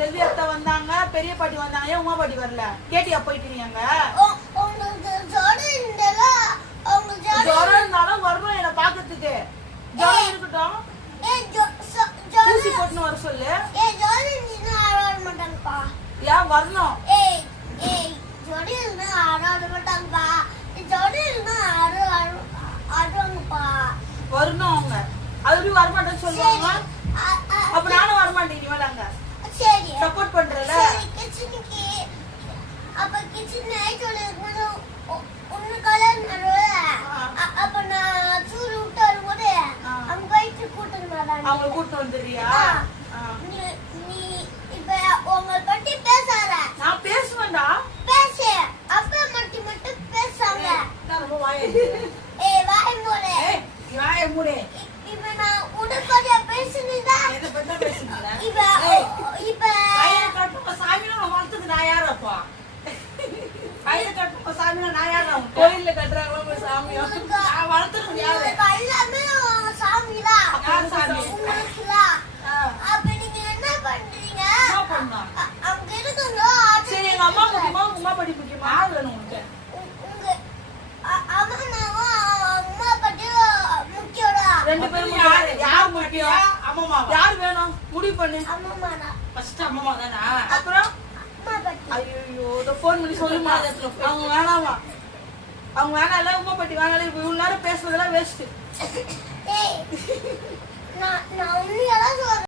செல்வி அத்தை வந்தாங்க, பெரிய பாட்டி வந்தாங்க, ஏன் உமா பாட்டி வரல? கேட்டியா போயிட்டு நீங்க? ஜுரம் இருந்தாலும் வரணும் என்ன பாக்கிறதுக்கு. ஜுரம் இருக்கட்டும், ஊசி போட்டுன்னு வர சொல்லு. ஏன் வரணும்? வரணும் அவங்க. அது வரமாட்டேன்னு சொல்லுவாங்க. அப்ப நானும் வரமாட்டேன். நீ வேணாங்க சப்போர்ட் பண்றல. அப்ப கிச்சன் நைட் ஒன்னு கலர் அப்ப நான் சூடு விட்டு வரும்போது அவங்க போயிட்டு அவங்க கூட்டு வந்துடுறியா? நீ இப்ப உங்க பத்தி பேசாத. நான் பேசுவேன்டா. பேசு. அப்பா மட்டும் பேசாங்க. வாய மூடு. வாய மூடு. இப்ப நான் உனக்கு பேசுனீங்க. என்ன பத்தி பேசுனீங்க? இப்ப கையில கட்டுப்ப சாமினா வளர்த்துக்கு நான் யாரப்பா? கையில கட்டுப்ப சாமினா நான் யாரா? கோயில்ல கட்டுறாங்களோ சாமியோ? நான் வளர்த்துக்கு யாரு? எல்லாமே சாமிதான். யார் சாமி? உங்களுக்குலாம். அப்ப நீங்க என்ன பண்றீங்க? என்ன பண்ணா? அங்க இருக்குங்க. சரி, எங்க அம்மா முக்கியமா உமா படி முக்கியமா? யார் வேணும் உனக்கு? அம்மா பத்தி முக்கியடா. ரெண்டு பேரும் யார் முக்கியம்? அம்மா. யார் வேணும்? முடிவு பண்ணு. அம்மா ஃபர்ஸ்ட் அம்மா தானா? அப்புறம் அம்மா பத்தி. ஐயோ, இத ஃபோன் பண்ணி சொல்லுமா. அவங்க வேணாமா? அவங்க வேணால, உமா பட்டி வேணால. இவ்வளவு நேரம் பேசுறதெல்லாம் வேஸ்ட். நான் உண்மையெல்லாம் சொல்றேன்.